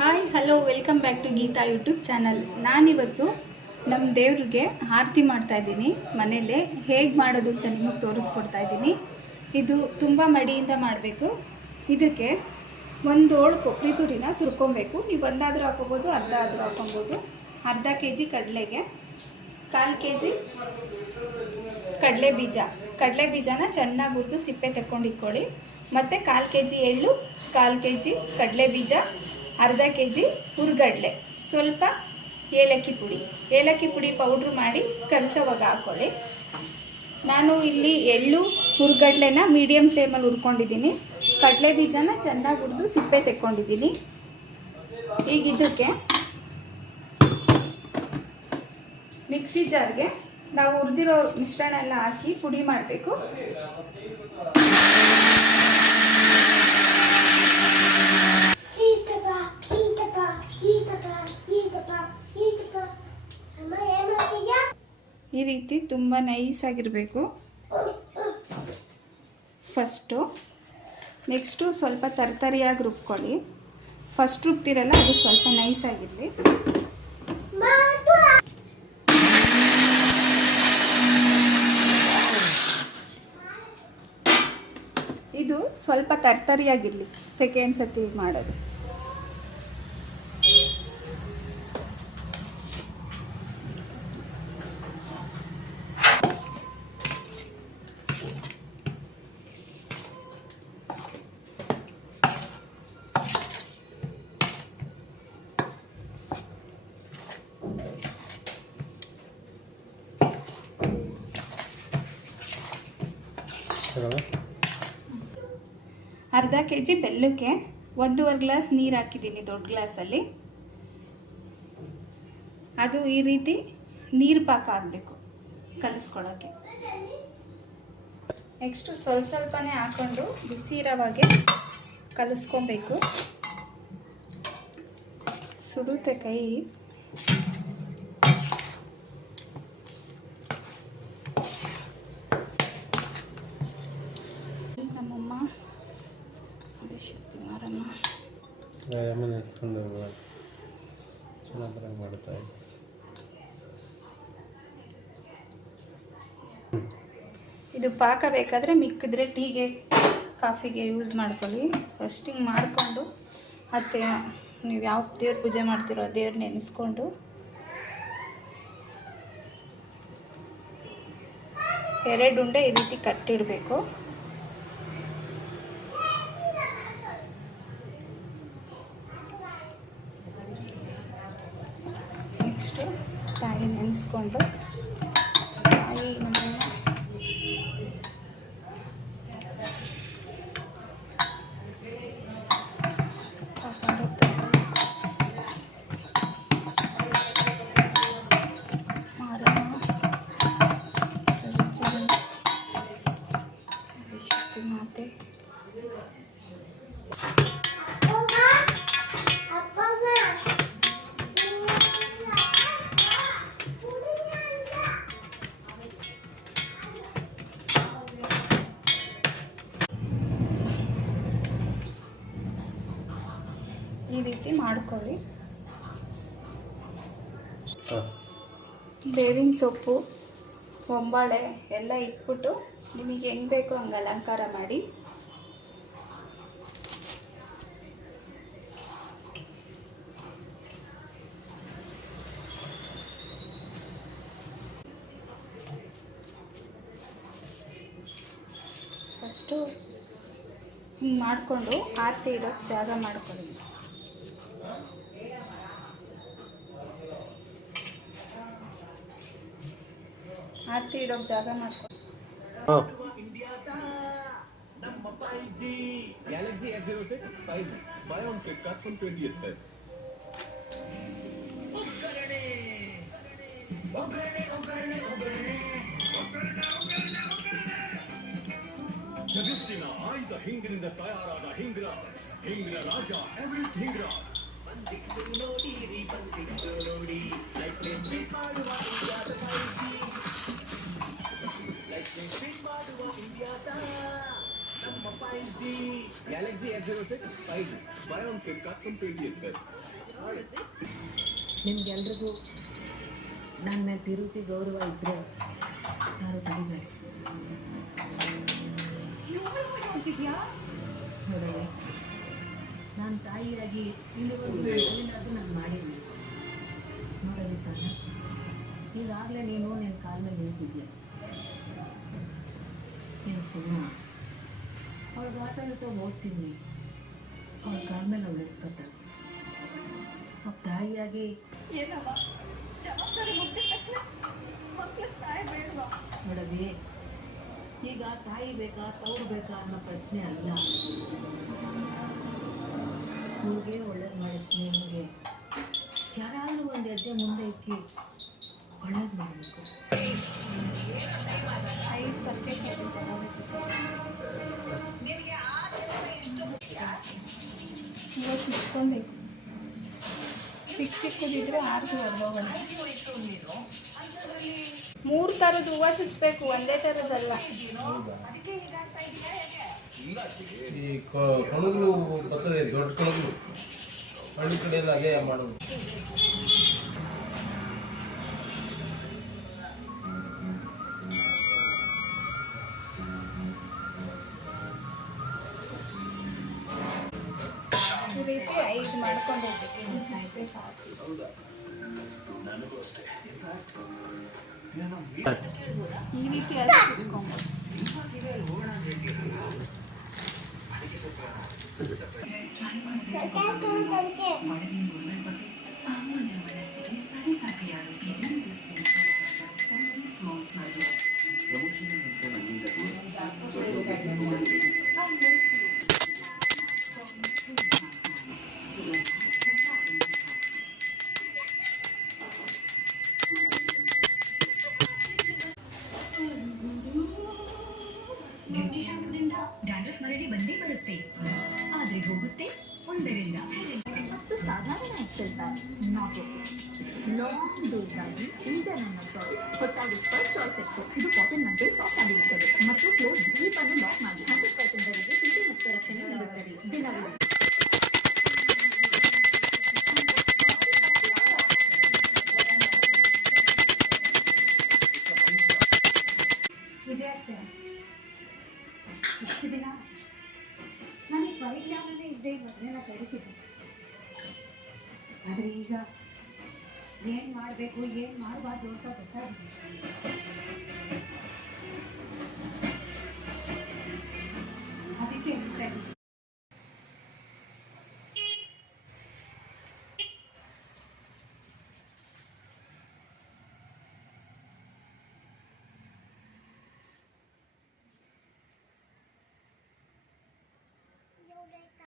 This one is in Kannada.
Hi hello welcome back to Geeta YouTube channel ನಾನಿವತ್ತು ನಮ್ಮ ದೇವ್ರಿಗೆ ಆರತಿ ಮಾಡ್ತಾಯಿದ್ದೀನಿ ಮನೆಯಲ್ಲೇ ಹೇಗೆ ಮಾಡೋದು ಅಂತ ನಿಮಗೆ ತೋರಿಸ್ಕೊಡ್ತಾ ಇದ್ದೀನಿ. ಇದು ತುಂಬ ಮಡಿಯಿಂದ ಮಾಡಬೇಕು. ಇದಕ್ಕೆ ಒಂದು ಹೋಳು ಕೊಬ್ಬರಿ ತುರಿನ ತುರ್ಕೊಬೇಕು. ನೀವು ಒಂದಾದರೂ ಹಾಕೋಬೋದು ಅರ್ಧ ಆದರೂ ಹಾಕೊಬೋದು ಅರ್ಧ ಕೆ ಜಿ ಕಡಲೆಗೆ ಕಾಲು ಕೆ ಜಿ ಕಡಲೆ ಬೀಜ ಕಡಲೆ ಬೀಜನ ಚೆನ್ನಾಗಿ ಹುರಿದು ಸಿಪ್ಪೆ ತೆಕ್ಕೊಂಡು ಇಟ್ಕೊಳ್ಳಿ. ಮತ್ತು ಕಾಲು ಕೆ ಜಿ ಎಳ್ಳು, ಕಾಲು ಕೆ ಜಿ ಕಡಲೆ ಬೀಜ ಅರ್ಧ ಕೆ ಜಿ ಹುರ್ಗಡ್ಲೆ, ಸ್ವಲ್ಪ ಏಲಕ್ಕಿ ಪುಡಿ. ಏಲಕ್ಕಿ ಪುಡಿ ಪೌಡ್ರ್ ಮಾಡಿ ಕಲಸೋವಾಗ ಹಾಕ್ಕೊಳ್ಳಿ ನಾನು ಇಲ್ಲಿ ಎಳ್ಳು, ಹುರ್ಗಡ್ಲೆನ ಮೀಡಿಯಮ್ ಫ್ಲೇಮಲ್ಲಿ ಹುರ್ಕೊಂಡಿದ್ದೀನಿ. ಕಡಲೆ ಬೀಜನ ಚೆನ್ನಾಗಿ ಹುರಿದು ಸಿಪ್ಪೆ ತೆಕ್ಕೊಂಡಿದ್ದೀನಿ. ಈಗ ಇದಕ್ಕೆ ಮಿಕ್ಸಿ ಜಾರ್ಗೆ ನಾವು ಹುರಿದಿರೋ ಮಿಶ್ರಣ ಎಲ್ಲ ಹಾಕಿ ಪುಡಿ ಮಾಡಬೇಕು. ಈ ರೀತಿ ತುಂಬ ನೈಸಾಗಿರಬೇಕು ಫಸ್ಟು ನೆಕ್ಸ್ಟು ಸ್ವಲ್ಪ ತರ್ತರಿಯಾಗಿ ರುಬ್ಕೊಳ್ಳಿ. ಫಸ್ಟ್ ರುಬ್ತಿರಲ್ಲ, ಅದು ಸ್ವಲ್ಪ ನೈಸಾಗಿರಲಿ ಇದು ಸ್ವಲ್ಪ ತರ್ತರಿಯಾಗಿರಲಿ ಸೆಕೆಂಡ್ ಸತಿ ಮಾಡೋದು. ಅರ್ಧ ಕೆ ಜಿ ಬೆಲ್ಲಕ್ಕೆ ಒಂದೂವರೆ ಗ್ಲಾಸ್ ನೀರು ಹಾಕಿದ್ದೀನಿ ದೊಡ್ಡ ಗ್ಲಾಸಲ್ಲಿ. ಅದು ಈ ರೀತಿ ನೀರು ಪಾಕ ಆಗಬೇಕು ಕಲಿಸ್ಕೊಳ್ಳೋಕ್ಕೆ ನೆಕ್ಸ್ಟು ಸ್ವಲ್ಪ ಸ್ವಲ್ಪನೇ ಹಾಕೊಂಡು ಬಿಸಿ ಇರೋವಾಗೆ ಕಲಿಸ್ಕೊಬೇಕು. ಸುಡುತ್ತೆ ಕೈ. ನಮ್ಮಮ್ಮ ಅದೇ ಮಾರಮ್ಮ. ವ್ಯಾಯಾಮ ನೆನೆಸ್ಕೊಂಡು ಚೆನ್ನಾಗಿ ಮಾಡ್ತಾ ಇದ್ದೆ. ಇದು ಪಾಕ ಬೇಕಾದರೆ ಮಿಕ್ಕಿದ್ರೆ ಟೀಗೆ ಕಾಫಿಗೆ ಯೂಸ್ ಮಾಡ್ಕೊಳ್ಳಿ. ಫಸ್ಟ್ ಹಿಂಗೆ ಮಾಡಿಕೊಂಡು ಮತ್ತು ನೀವು ಯಾವ ದೇವ್ರ ಪೂಜೆ ಮಾಡ್ತೀರೋ ಆ ದೇವ್ರ ನೆನೆಸ್ಕೊಂಡು. ಎರಡು ಉಂಡೆ ಈ ರೀತಿ ಕಟ್ಟಿಡಬೇಕು. ನೆಕ್ಸ್ಟು ತಾಯಿ ನೆನೆಸ್ಕೊಂಡು. ತಾಯಿ ನಮ್ಮನ್ನ ಮಾಡ್ಕೊಳ್ಳಿ. ಬೇವಿನ ಸೊಪ್ಪು ಬೊಂಬಾಳೆ ಎಲ್ಲ ಇಟ್ಬಿಟ್ಟು ನಿಮಗೆ ಹೆಂಗೆ ಬೇಕೋ ಹಂಗೆ ಅಲಂಕಾರ ಮಾಡಿ. ಫಸ್ಟು ಹಿಂಗೆ ಮಾಡಿಕೊಂಡು ಆರತಿ ಇಡೋಕ್ಕೆ ಜಾಗ ಮಾಡ್ಕೊಳ್ಳಿ. ಆರತಿ ಇಡೋಕ್ಕೆ ಜಾಗ ಮಾಡ್ಕೊಳ್ಳಿ ಹಾಂ Galaxy F06 5G. Buy on Flipkart from 20th Feb. ಜಗತ್ತಿನ ಆಯ್ದ ಹಿಂಗಿನಿಂದ ತಯಾರಾದ ಹಿಂಗ್ರಾಜ್ ಹಿಂಗ್ರ ರಾಜ ಎವರೆಸ್ಟ್ ಹಿಂಗ್ರಾಜ್ ಬಂದಿದ್ದು ನೋಡಿರಿ ಬಂದಿದ್ದು ನೋಡಿ ಲೈಫ್ ಸ್ಪೀಡ್ ಮಾಡುವ 5G Galaxy S06 5G Buy on Flipkart from 20th Feb. ನಿಮ್ಗೆಲ್ರಿಗೂ ನನ್ನ ಮೇಲೆ ತಿರುತಿ ಗೌರವ ಇದ್ದರೆ ನಾನು ತಡಿಬೇಡಿ ನೋಡಯ್ಯ ನಾನು ತಾಯಿಯಾಗಿ ಇಲ್ಲಿವರೆಗೂ ನಾನು ಮಾಡಿದ್ದೀನಿ. ನೋಡಲಿ ಸಣ್ಣ ಈಗಾಗಲೇ ನೀನು ನಿನ್ನ ಕಾಲ ಮೇಲೆ ನಿಂತಿದ್ಯಾ ನೀನು ಸುಮ್ಮ ಅವಳು ಮಾತಾಡುತ್ತಾ ಓದ್ತೀನಿ ಅವ್ರ ಕಾಲ ಮೇಲೆ ಅವಳು ಇಟ್ಕೊತಾಳೆ ಅವ್ರ ತಾಯಿಯಾಗಿ ಏನಮ್ಮ ಜವಾಬ್ದಾರಿ ಮಕ್ಳ ತಾಯಿ ಬೇಡವಾ? ನೋಡಲಿ ಈಗ ತಾಯಿ ಬೇಕಾ ತವ್ರು ಬೇಕಾ ಅನ್ನೋ ಪ್ರಶ್ನೆ ಅಲ್ಲ. ನಿಮಗೆ ಒಳ್ಳೇದು ಮಾಡಿಸ್ತೀನಿ ನಿಮಗೆ ಯಾರಾದ್ರೂ ಒಂದು ಹೆಜ್ಜೆ ಮುಂದೆ ಇಕ್ಕಿ ಒಳ್ಳೇದು ಮಾಡಬೇಕು. ಐದು ಪರ್ಕೆ ಇವಾಗ ಚುಚ್ಕೊಬೇಕು ಚಿಕ್ಕ ಚಿಕ್ಕದಿದ್ರೆ ಆರಿಸಿ ಹೊರ್ದೋಗಲ್ಲ ಮೂರು ಥರದ ಹೂವು ಚುಚ್ಚಬೇಕು ಒಂದೇ ಥರದಲ್ಲ. ಈ ಕೊಳಗಳು ಕೊಳಗು ಬರ್ತದೆ, ದೊಡ್ಡ ಕೊಳಗಳು ಹಳ್ಳಿ ಕಡೆ ಎಲ್ಲ ಮಾಡೋದು. ರೀತಿ ಐದು ಮಾಡ್ಕೊಂಡು ಹೋಗ್ಬೇಕು ಈ ರೀತಿ ಬಂದೇ ಬರುತ್ತೆ ಆದ್ರೆ ಹೋಗುತ್ತೆ ಒಂದರಿಂದ ಮತ್ತು ಸಾಧಾರಣ excel pack not okay long ಡೇಗಾಗಿ ಈಗ ಪರಿಜ್ಞಾನನೇ ಇದ್ದೇ ಮೊದಲೆಲ್ಲ ಕರಿತಿದ್ದೆ ಆದರೆ ಈಗ ಏನು ಮಾಡಬೇಕು, ಏನು ಮಾಡಬಾರ್ದು ಅಂತ ಗೊತ್ತಾಗಿದೆ ಅದಕ್ಕೆ ಹೇಳ್ತಾ ಇದ್ದೀನಿ.